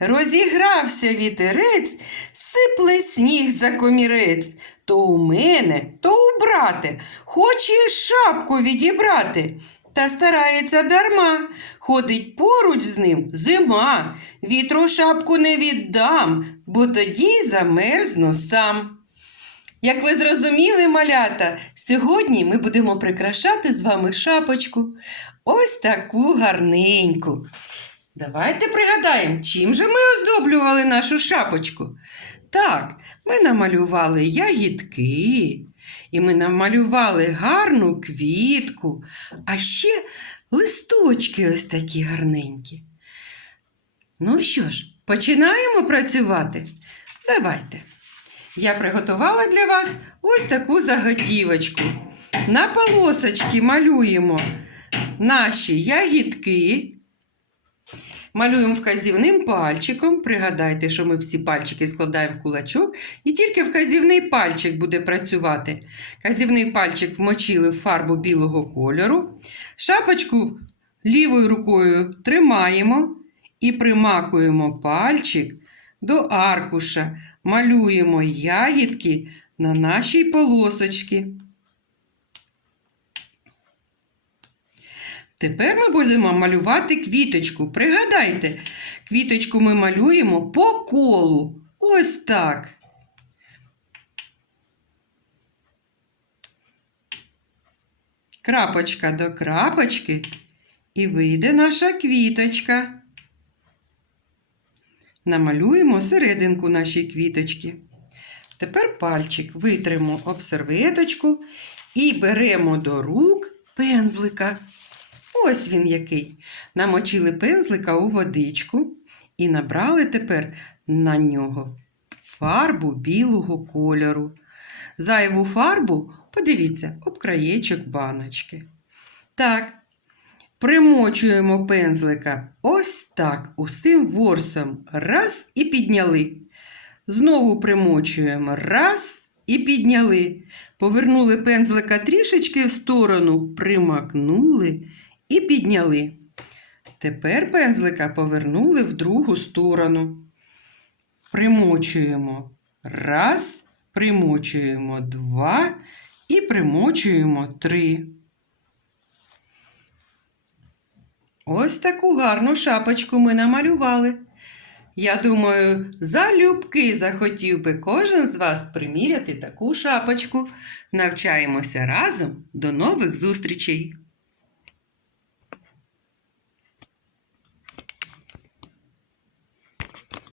Розігрався вітерець, сипле сніг за комірець. То у мене, то у брате, хоче шапку відібрати. Та старається дарма, ходить поруч з ним зима. Вітру шапку не віддам, бо тоді замерзну сам. Як ви зрозуміли, малята, сьогодні ми будемо прикрашати з вами шапочку. Ось таку гарненьку. Давайте пригадаємо, чим же ми оздоблювали нашу шапочку. Так, ми намалювали ягідки, і ми намалювали гарну квітку, а ще листочки ось такі гарненькі. Ну що ж, починаємо працювати? Давайте. Я приготувала для вас ось таку заготівочку. На полосочки малюємо наші ягідки. Малюємо вказівним пальчиком. Пригадайте, що ми всі пальчики складаємо в кулачок, і тільки вказівний пальчик буде працювати. Вказівний пальчик вмочили в фарбу білого кольору. Шапочку лівою рукою тримаємо і примакуємо пальчик до аркуша. Малюємо ягідки на нашій полосочці. Тепер ми будемо малювати квіточку. Пригадайте, квіточку ми малюємо по колу. Ось так. Крапочка до крапочки, і вийде наша квіточка. Намалюємо серединку нашої квіточки. Тепер пальчик витримо об серветочку і беремо до рук пензлика. Ось він який. Намочили пензлика у водичку і набрали тепер на нього фарбу білого кольору. Зайву фарбу, подивіться, об краєчок баночки. Так, примочуємо пензлика ось так, усім ворсом. Раз і підняли. Знову примочуємо. Раз і підняли. Повернули пензлика трішечки в сторону, примакнули і підняли. Тепер пензлика повернули в другу сторону. Примочуємо раз, примочуємо два і примочуємо три. Ось таку гарну шапочку ми намалювали. Я думаю, залюбки захотів би кожен з вас приміряти таку шапочку. Навчаємося разом. До нових зустрічей!